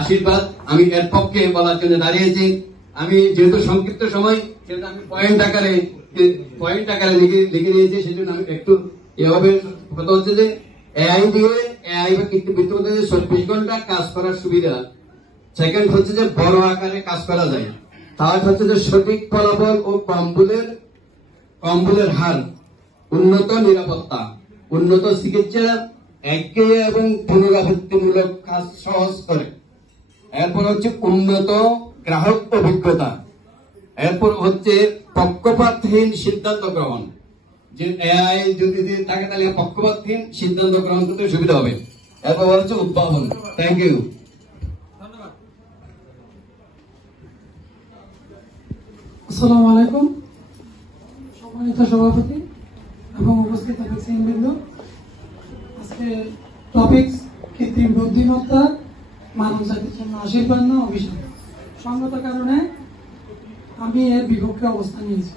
আশীর্বাদ আমি এর পক্ষে বলার জন্য দাঁড়িয়েছি। আমি যেহেতু সংক্ষিপ্ত সময় সেহেতু আমি পয়েন্ট আকারে লিখে নিয়েছি, সেজন্য আমি একটু এভাবে কথা হচ্ছে যে এআই বা কৃত্রিম 24 ঘন্টা কাজ করার সুবিধা। সেকেন্ড হচ্ছে যে বড় আকারে কাজ করা যায়। থার্ড হচ্ছে যে সঠিক ফলাফল ও কম্বুলের হার, উন্নত নিরাপত্তা, উন্নত চিকিৎসা, একঘেয়ে এবং পুনরাবৃত্তিমূলক কাজ সহজ করে। এরপর হচ্ছে উন্নত গ্রাহক অভিজ্ঞতা। এরপর হচ্ছে পক্ষপাতহীন সিদ্ধান্ত গ্রহণ। যে এআই যদি থাকে তাহলে পক্ষপাতহীন সিদ্ধান্ত গ্রহণ করতে সুবিধা হবে। এরপর হচ্ছে উদ্ভাবন। Thank you. আসসালামু আলাইকুম, সম্মানিত সভাপতি এবং উপস্থিত বৃন্দ। আজকে টপিক কৃত্রিম বুদ্ধিমত্তা মানব জাতির জন্য আশীর্বাদ না অভিশাপ। সঙ্গত কারণে আমি এর বিপক্ষে অবস্থান নিয়েছি।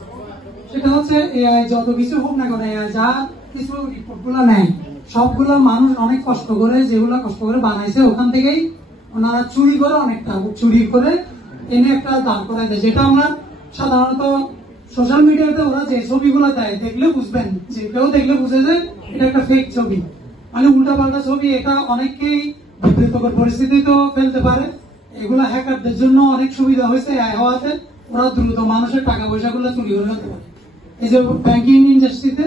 সেটা হচ্ছে এআই যত কিছু হোক না কেন, এআই যা কিছু রিপোর্ট গুলা নেয় সবগুলো মানুষ অনেক কষ্ট করে, যেগুলো কষ্ট করে বানাইছে ওখান থেকেই ওনারা চুরি করে, অনেকটা চুরি করে এনে একটা দাঁড় করাই দেয়। যেটা আমরা সাধারণত সোশ্যাল মিডিয়াতে ওরা যে ছবিগুলো দেয় দেখলে বুঝবেন, যে কেউ দেখলে বুঝে যে এটা একটা ফেক ছবি, মানে উল্টা পাল্টা ছবি। এটা অনেককেই বিব্রতকর পরিস্থিতিতেও ফেলতে পারে। এগুলা হ্যাকারদের জন্য অনেক সুবিধা হয়েছে এআই হওয়াতে। ওরা দ্রুত মানুষের টাকা পয়সা গুলো চুরি করে ফেলতে পারে। এই যে ব্যাংকিং ইন্ডাস্ট্রিতে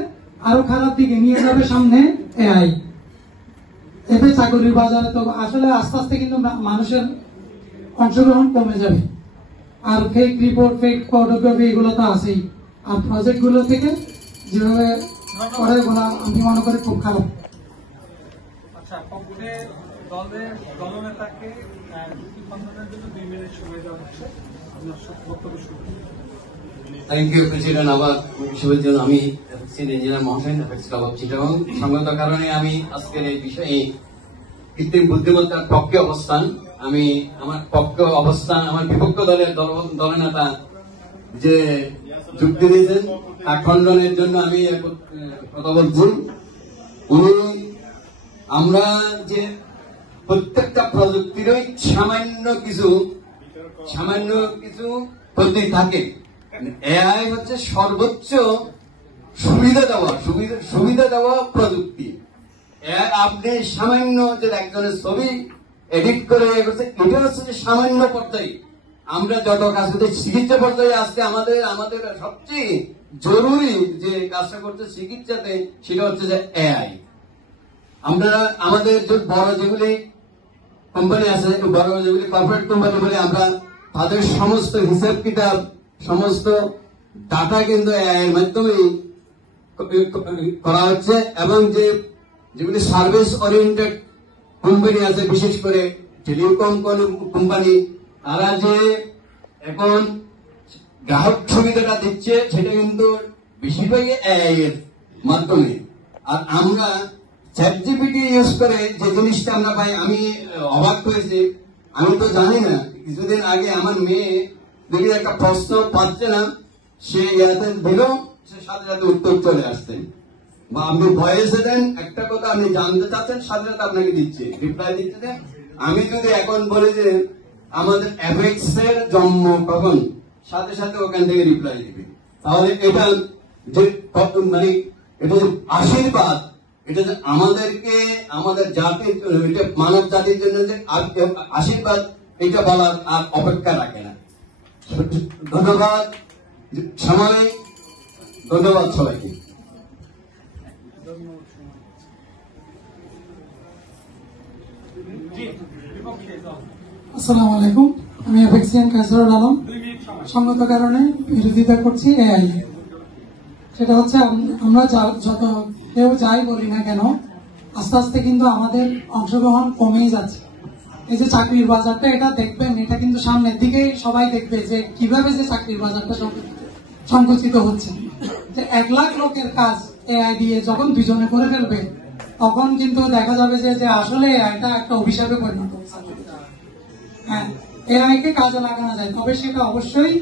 আরো খারাপ দিকে নিয়ে যাবে সামনে এআই। এতে চাকরির বাজারে তো আসলে আস্তে আস্তে কিন্তু মানুষের অংশগ্রহণ কমে যাবে। আর ফেক রিপোর্ট, ফেক ফটোগ্রাফি এগুলো তো আছেই। আর প্রজেক্ট গুলো থেকে যেভাবে করে এগুলো আমি মনে করি খুব খারাপ। আচ্ছা, দলনেতাকে খণ্ডনের জন্য 2 মিনিট সময় দেওয়া হচ্ছে। আপনার বক্তব্য শুরু। Thank you president. আবার শুভের জন্য আমি ইঞ্জিনিয়ার মহাশয় চিটাগং। সঙ্গত কারণে আমি আজকের এই বিষয়ে কৃত্রিম বুদ্ধিমত্তার পক্ষে অবস্থান, আমি আমার পক্ষে অবস্থান, আমার বিপক্ষ দলের দলনেতা যে যুক্তি দিয়েছেন তা খণ্ডনের জন্য আমি কথা বলছি। আমরা যে প্রত্যেকটা প্রযুক্তিরই সামান্য কিছু পদ্ধতি থাকে। এআই হচ্ছে সর্বোচ্চ সুবিধা দেওয়া প্রযুক্তি। আপনি সামান্য যে একজনের ছবি এডিট করে এটা হচ্ছে যে সামান্য পর্যায়ে। আমরা যত কাজ করতে চিকিৎসা পর্যায়ে আসতে আমাদের সবচেয়ে জরুরি যে কাজটা করতে চিকিৎসাতে, সেটা হচ্ছে যে এআই। আমরা আমাদের যে বড় যেগুলি কোম্পানি আছে, বড় যেগুলি কর্পোরেট কোম্পানি বলে আমরা, তাদের সমস্ত হিসাব কিতাব, সমস্ত ডাটা কিন্তু এআই এর মাধ্যমে করা হচ্ছে। এবং যেগুলি সার্ভিস ওরিয়েন্টেড কোম্পানি আছে, বিশেষ করে টেলিকম কোম্পানি, তারা যে এখন গ্রাহক সুবিধাটা দিচ্ছে সেটা কিন্তু বেশিরভাগই এআই এর মাধ্যমে। আর আমরা চ্যাটজিপিটি ইউজ করে যে জিনিসটা আমরা পাই, আমি অবাক হয়েছি। আমি তো জানি না, কিছুদিন আগে আমার মেয়ে দেখি একটা প্রশ্ন পাচ্ছে না, সে ইয়াতে দিল, সে সাথে সাথে উত্তর চলে আসছেন। বা আপনি ভয়েসে দেন একটা কথা, আপনি জানতে চাচ্ছেন, সাথে সাথে আপনাকে দিচ্ছে, রিপ্লাই দিচ্ছে। আমি যদি এখন বলি যে আমাদের অ্যাপেক্স এর জন্ম কখন, সাথে সাথে ওখান থেকে রিপ্লাই দিবে। তাহলে এটা যে মানে এটা যে আশীর্বাদ, এটা যে আমাদেরকে, আমাদের জাতির, এটা মানব জাতির জন্য যে আশীর্বাদ, এটা বলার আর অপেক্ষা রাখে না। ধন্যবাদ সবাই, ধন্যবাদ সবাইকে। আসসালামু আলাইকুম, আমি অ্যাপেক্সিয়ান কাজরুল আলম। সঙ্গত কারণে বিরোধিতা করছি এআই। সেটা হচ্ছে আমরা যত কেউ যাই বলি না কেন, আস্তে আস্তে কিন্তু আমাদের অংশগ্রহণ কমেই যাচ্ছে। এই যে চাকরির বাজারটা, এটা দেখবেন, এটা কিন্তু সামনের দিকেই সবাই দেখবে যে কিভাবে যে চাকরির বাজারটা সংকুচিত হচ্ছে। যে 1 লাখ লোকের কাজ এআই দিয়ে যখন 2 জনে করে ফেলবে, তখন কিন্তু দেখা যাবে যে আসলে এআইটা একটা অভিশাপে পরিণত হচ্ছে। হ্যাঁ, এআই কে কাজে লাগানো যায়, তবে সেটা অবশ্যই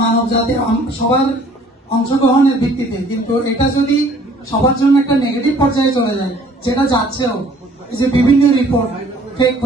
মানব জাতির সবার অংশগ্রহণের ভিত্তিতে। কিন্তু এটা যদি সবার জন্য একটা নেগেটিভ পর্যায়ে চলে যায়, যেটা যাচ্ছেও, এই যে বিভিন্ন রিপোর্ট ফেক